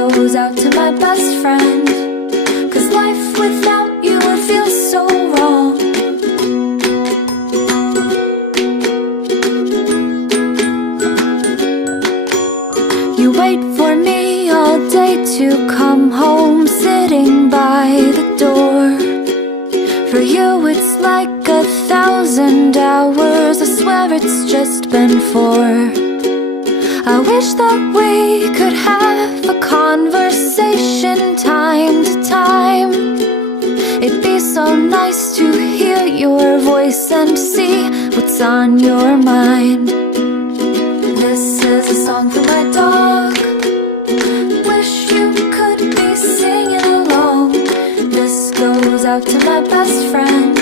Goes out to my best friend, 'cause life without you would feel so wrong. You wait for me all day to come home, sitting by the door. For you it's like 1,000 hours, I swear it's just been 4. I wish that we could have a conversation time to time. It'd be so nice to hear your voice and see what's on your mind. This is a song for my dog. Wish you could be singing along. This goes out to my best friend.